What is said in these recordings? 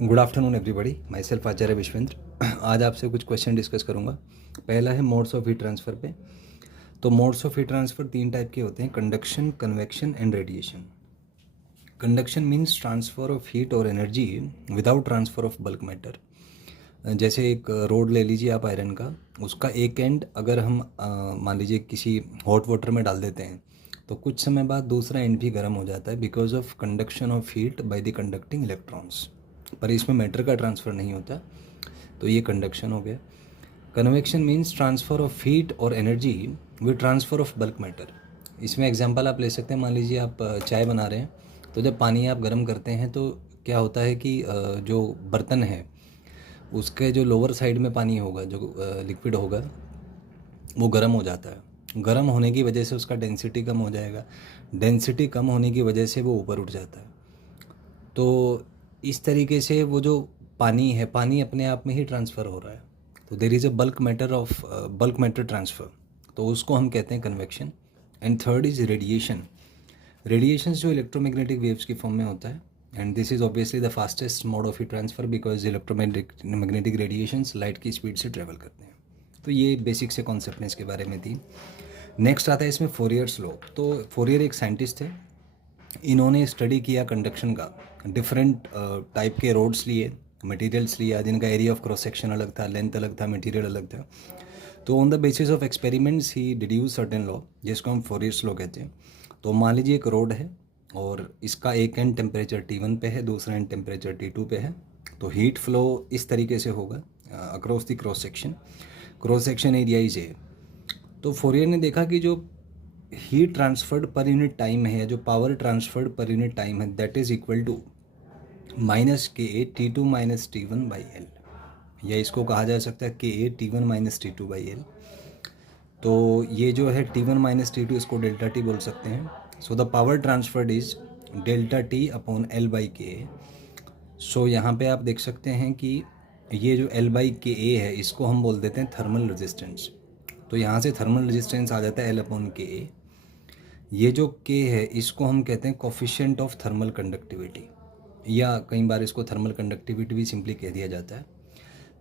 Good afternoon everybody, myself Acharya Vishwendra. आज आपसे कुछ क्वेश्चन डिस्कस करूंगा। पहला है मोड्स ऑफ हीट ट्रांसफ़र पे। तो मोड्स ऑफ हीट ट्रांसफ़र तीन टाइप के होते हैं: conduction, convection and radiation. Conduction means transfer of heat और energy without transfer of bulk matter. जैसे एक रोड ले लीजिए आप आयरन का, उसका एक एंड अगर हम मान लीजिए किसी हॉट वाटर में डाल देते हैं तो कुछ समय बाद दूसरा एंड भी गर्म हो जाता है because of conduction of heat by the conducting electrons. पर इसमें मैटर का ट्रांसफ़र नहीं होता, तो ये कंडक्शन हो गया। Convection means transfer of heat और energy with transfer of bulk matter. इसमें एग्जांपल आप ले सकते हैं। मान लीजिए आप चाय बना रहे हैं, तो जब पानी आप गर्म करते हैं तो क्या होता है कि जो बर्तन है उसके जो लोअर साइड में पानी होगा, जो लिक्विड होगा, वो गर्म हो जाता है। गर्म होने की वजह से उसका डेंसिटी कम हो जाएगा, डेंसिटी कम होने की वजह से वो ऊपर उठ जाता है। तो इस तरीके से वो जो पानी है, पानी अपने आप में ही ट्रांसफ़र हो रहा है। तो there is a bulk matter transfer, तो उसको हम कहते हैं convection. And third is radiation. Radiation जो इलेक्ट्रोमैग्नेटिक वेव्स की फॉर्म में होता है, and this is obviously the fastest mode of heat transfer because electromagnetic radiations light की स्पीड से ट्रेवल करते हैं। तो ये बेसिक से कॉन्सेप्ट इसके बारे में थी। नेक्स्ट आता है इसमें फोरियर्स लॉ। तो फोरियर एक साइंटिस्ट थे, इन्होंने स्टडी किया कंडक्शन का। डिफरेंट टाइप के रोड्स लिए, मटेरियल्स लिया जिनका एरिया ऑफ क्रॉस सेक्शन अलग था, लेंथ अलग था, मटेरियल अलग था। तो on the basis of experiments he deduce certain law, जिसको हम फोरियर्स लॉ कहते हैं। तो मान लीजिए एक रोड है और इसका एक एंड टेम्परेचर T1 पे है, दूसरा एंड टेम्परेचर T2 पे है। तो हीट फ्लो इस तरीके से होगा across the cross section area is A. तो फोरियर ने देखा कि जो heat transferred per unit time है, या जो power transferred per unit time है, that is equal to -KA T2 - T1 by L, या इसको कहा जा सकता है KA T1 - T2 by L. तो ये जो है T1 - T2, इसको डेल्टा टी बोल सकते हैं। So the power transferred is delta T upon L by के। सो यहाँ पे आप देख सकते हैं कि ये जो एल बाई के ए है, इसको हम बोल देते हैं थर्मल रेजिस्टेंस। तो यहाँ से थर्मल रेजिस्टेंस आ जाता है एल अपॉन के ए। ये जो के है इसको हम कहते हैं कोफिशिएंट ऑफ थर्मल कंडक्टिविटी, या कई बार इसको थर्मल कंडक्टिविटी भी सिंपली कह दिया जाता है।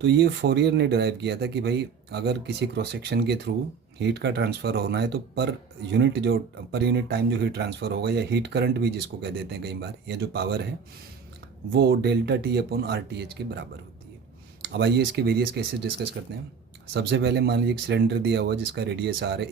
तो ये फोरियर ने डिराइव किया था कि भाई अगर किसी क्रॉस सेक्शन के थ्रू हीट का ट्रांसफ़र होना है तो पर यूनिट टाइम जो हीट ट्रांसफ़र होगा, या हीट करंट भी जिसको कह देते हैं कई बार, या जो पावर है वो डेल्टा टी अपॉन RTH के बराबर होती है। अब आइए इसके वेरियस केसेस डिस्कस करते हैं। सबसे पहले मान लीजिए एक सिलेंडर दिया हुआ जिसका रेडियस R है